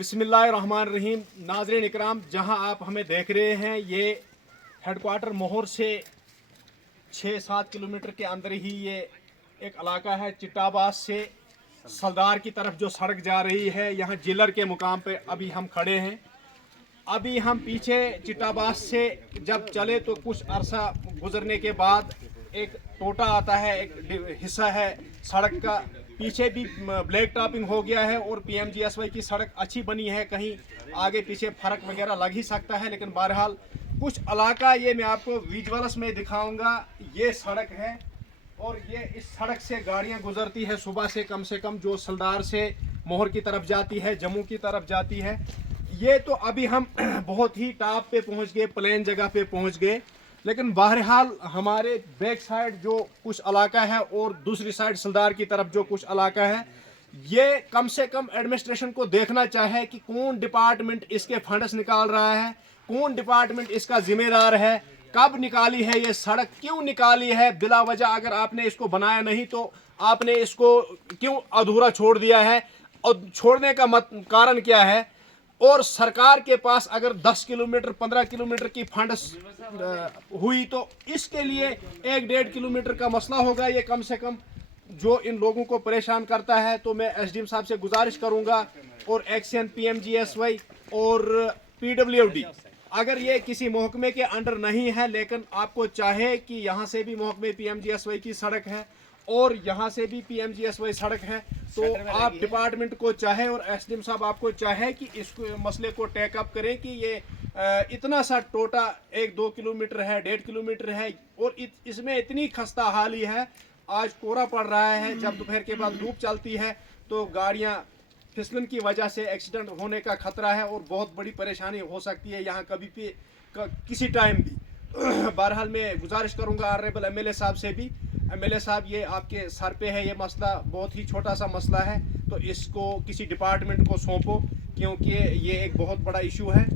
बिस्मिल्लाहिर्रहमानिर्रहीम। नाज़रीन इकराम, जहां आप हमें देख रहे हैं ये हेडक्वार्टर मोहर से 6-7 किलोमीटर के अंदर ही ये एक इलाका है। चिट्टाबाज से सलदार की तरफ जो सड़क जा रही है, यहाँ जिलर के मुकाम पे अभी हम खड़े हैं। अभी हम पीछे चिट्टाबाज से जब चले तो कुछ अरसा गुजरने के बाद एक टोटा आता है, एक हिस्सा है सड़क का। पीछे भी ब्लैक टॉपिंग हो गया है और PMGSY की सड़क अच्छी बनी है। कहीं आगे पीछे फर्क वगैरह लग ही सकता है, लेकिन बहरहाल कुछ इलाका ये मैं आपको विजुअल्स में दिखाऊंगा। ये सड़क है और ये इस सड़क से गाड़ियां गुजरती है सुबह से कम जो सलदार से मोहर की तरफ जाती है, जम्मू की तरफ जाती है। ये तो अभी हम बहुत ही टॉप पे पहुंच गए, प्लेन जगह पे पहुंच गए, लेकिन बहरहाल हमारे बैक साइड जो कुछ इलाका है और दूसरी साइड सलदार की तरफ जो कुछ इलाका है, ये कम से कम एडमिनिस्ट्रेशन को देखना चाहे कि कौन डिपार्टमेंट इसके फंड्स निकाल रहा है, कौन डिपार्टमेंट इसका जिम्मेदार है, कब निकाली है ये सड़क, क्यों निकाली है बिला वजह। अगर आपने इसको बनाया नहीं तो आपने इसको क्यों अधूरा छोड़ दिया है और छोड़ने का कारण क्या है। और सरकार के पास अगर 10 किलोमीटर 15 किलोमीटर की फंड्स हुई तो इसके लिए 1-1.5 किलोमीटर का मसला होगा। ये कम से कम जो इन लोगों को परेशान करता है, तो मैं SDM साहब से गुजारिश करूंगा और एक्शन PMGSY और PWD, अगर ये किसी महकमे के अंडर नहीं है लेकिन आपको चाहे कि यहाँ से भी महकमे PMGSY की सड़क है और यहाँ से भी PMGSY सड़क है, तो आप डिपार्टमेंट को चाहे और SDM साहब आपको चाहे कि इस मसले को टेकअप करें कि ये इतना सा टोटा 1-2 किलोमीटर है, 1.5 किलोमीटर है और इसमें इतनी खस्ता हाली है। आज कोहरा पड़ रहा है, जब दोपहर के बाद धूप चलती है तो गाड़ियाँ फिसलन की वजह से एक्सीडेंट होने का खतरा है और बहुत बड़ी परेशानी हो सकती है यहाँ कभी भी किसी टाइम भी। बहरहाल मैं गुजारिश करूँगा ऑनरेबल MLA साहब से भी, MLA साहब ये आपके सर पे है, ये मसला बहुत ही छोटा सा मसला है, तो इसको किसी डिपार्टमेंट को सौंपो क्योंकि ये एक बहुत बड़ा इशू है।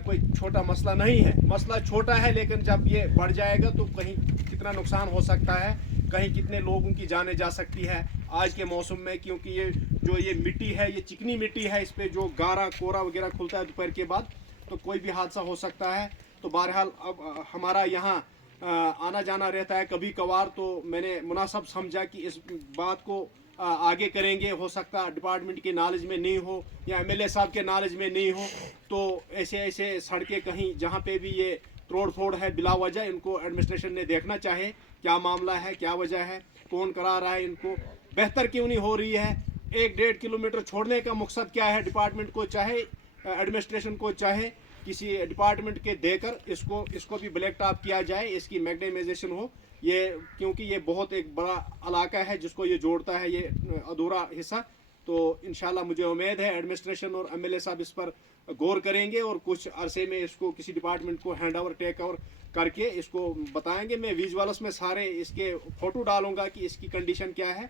कोई छोटा मसला नहीं है, मसला छोटा है लेकिन जब ये बढ़ जाएगा तो कहीं कितना नुकसान हो सकता है, कहीं कितने लोगों की जानें जा सकती है आज के मौसम में। क्योंकि ये जो ये मिट्टी है, ये चिकनी मिट्टी है, इस पर जो गारा कोरा वगैरह खुलता है दोपहर के बाद तो कोई भी हादसा हो सकता है। तो बहरहाल अब हमारा यहाँ आना जाना रहता है कभी कभार, तो मैंने मुनासिब समझा कि इस बात को आगे करेंगे। हो सकता डिपार्टमेंट के नॉलेज में नहीं हो या MLA साहब के नॉलेज में नहीं हो, तो ऐसे सड़कें कहीं जहाँ पे भी ये तोड़ फोड़ है बिला वजह, इनको एडमिनिस्ट्रेशन ने देखना चाहे क्या मामला है, क्या वजह है, कौन करा रहा है, इनको बेहतर क्यों नहीं हो रही है। 1-1.5 किलोमीटर छोड़ने का मकसद क्या है। डिपार्टमेंट को चाहे, एडमिनिस्ट्रेशन को चाहे किसी डिपार्टमेंट के देकर इसको भी ब्लैक टॉप किया जाए, इसकी मैग्नेमाइजेशन हो ये, क्योंकि ये बहुत एक बड़ा इलाका है जिसको ये जोड़ता है, ये अधूरा हिस्सा। तो इंशाल्लाह मुझे उम्मीद है एडमिनिस्ट्रेशन और MLA साहब इस पर गौर करेंगे और कुछ अरसे में इसको किसी डिपार्टमेंट को हैंड ओवर टेक ओवर करके इसको बताएंगे। मैं विजुअल्स में सारे इसके फ़ोटो डालूंगा कि इसकी कंडीशन क्या है।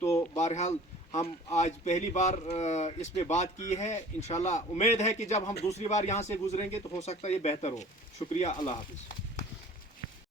तो बहरहाल हम आज पहली बार इस पे बात की है। इंशाल्लाह उम्मीद है कि जब हम दूसरी बार यहाँ से गुजरेंगे तो हो सकता है ये बेहतर हो। शुक्रिया, अल्लाह हाफिज़।